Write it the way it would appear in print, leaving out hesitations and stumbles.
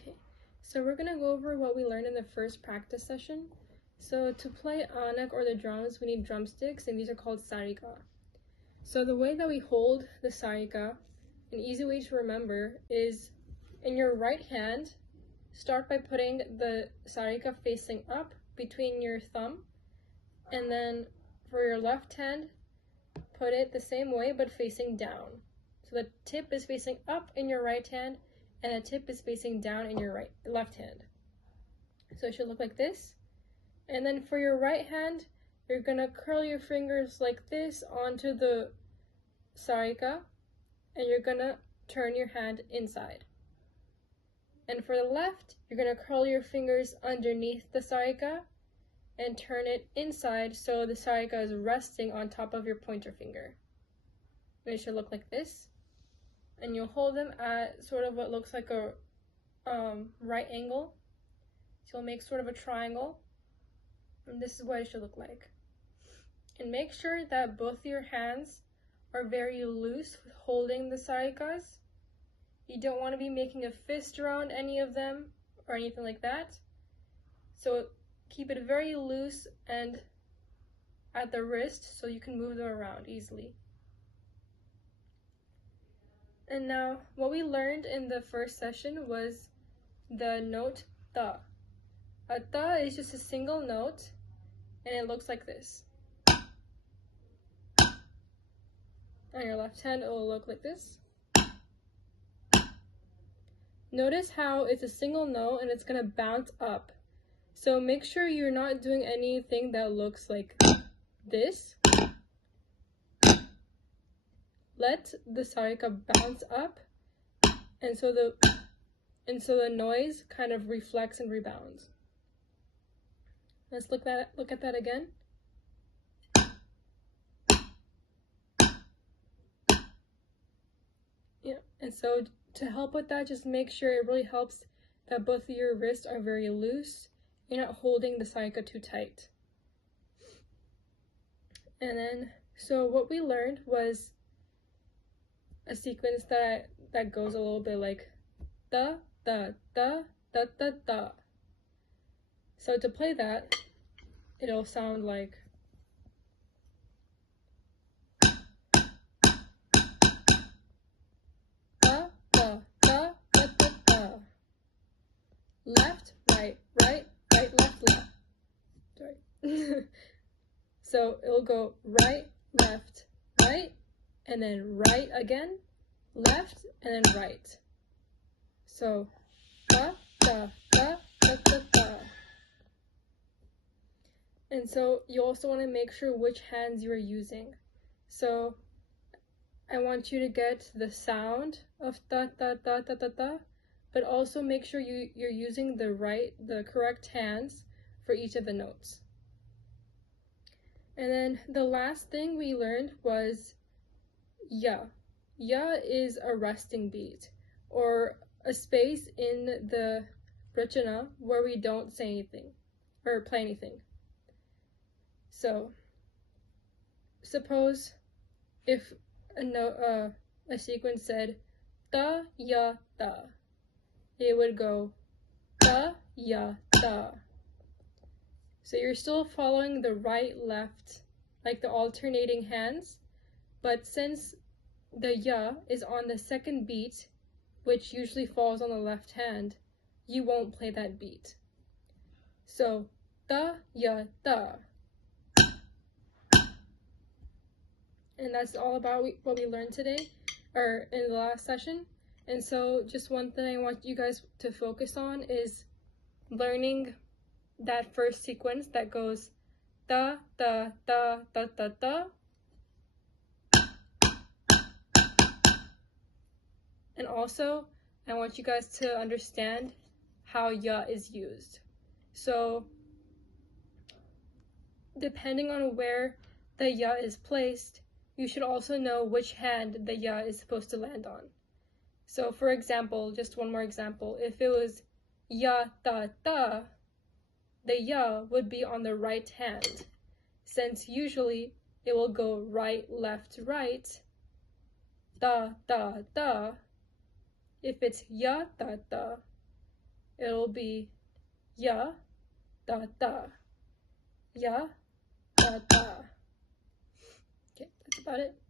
Okay, so we're gonna go over what we learned in the first practice session. So to play anak or the drums, we need drumsticks, and these are called sarika. So the way that we hold the sarika, an easy way to remember is in your right hand, start by putting the sarika facing up between your thumb, and then for your left hand, put it the same way but facing down. So the tip is facing up in your right hand, and the tip is facing down in your left hand. So it should look like this. And then for your right hand, you're gonna curl your fingers like this onto the sarika, and you're gonna turn your hand inside. And for the left, you're gonna curl your fingers underneath the sarika and turn it inside so the sarika is resting on top of your pointer finger. And it should look like this. And you'll hold them at sort of what looks like a right angle. So you'll make sort of a triangle. And this is what it should look like. And make sure that both your hands are very loose with holding the sarikas. You don't want to be making a fist around any of them or anything like that. So keep it very loose and at the wrist so you can move them around easily. And now, what we learned in the first session was the note ta. A ta is just a single note, and it looks like this. On your left hand, it will look like this. Notice how it's a single note and it's gonna bounce up. So make sure you're not doing anything that looks like this. Let the sarika bounce up, and so the noise kind of reflects and rebounds. Let's look at that again. Yeah, and so to help with that, just make sure it really helps that both of your wrists are very loose. You're not holding the sarika too tight. And then, so what we learned was a sequence that goes a little bit like da da da da da da. So to play that, it'll sound like da da da da da da. Left, right, right, right, left, left. Sorry. So it'll go right, left, right, and then right again, left, and then right. So da da da da da da. And so you also want to make sure which hands you are using. So I want you to get the sound of da da da da da da, but also make sure you're using the correct hands for each of the notes. And then the last thing we learned was ya. Ya is a resting beat, or a space in the rachana where we don't say anything or play anything. So suppose if a sequence said ta ya ta, it would go ta ya ta. So you're still following the right left, like the alternating hands, but since the ya is on the second beat, which usually falls on the left hand, you won't play that beat. So ta ya ta. And that's all about what we learned today, or in the last session. And so just one thing I want you guys to focus on is learning that first sequence that goes da da da da da da. And also, I want you guys to understand how ya is used. So depending on where the ya is placed, you should also know which hand the ya is supposed to land on. So for example, just one more example, if it was ya ta ta, the ya would be on the right hand, since usually it will go right, left, right, da da da. If it's ya ta ta, it'll be ya, da, da. Ya, da, da. Okay, that's about it.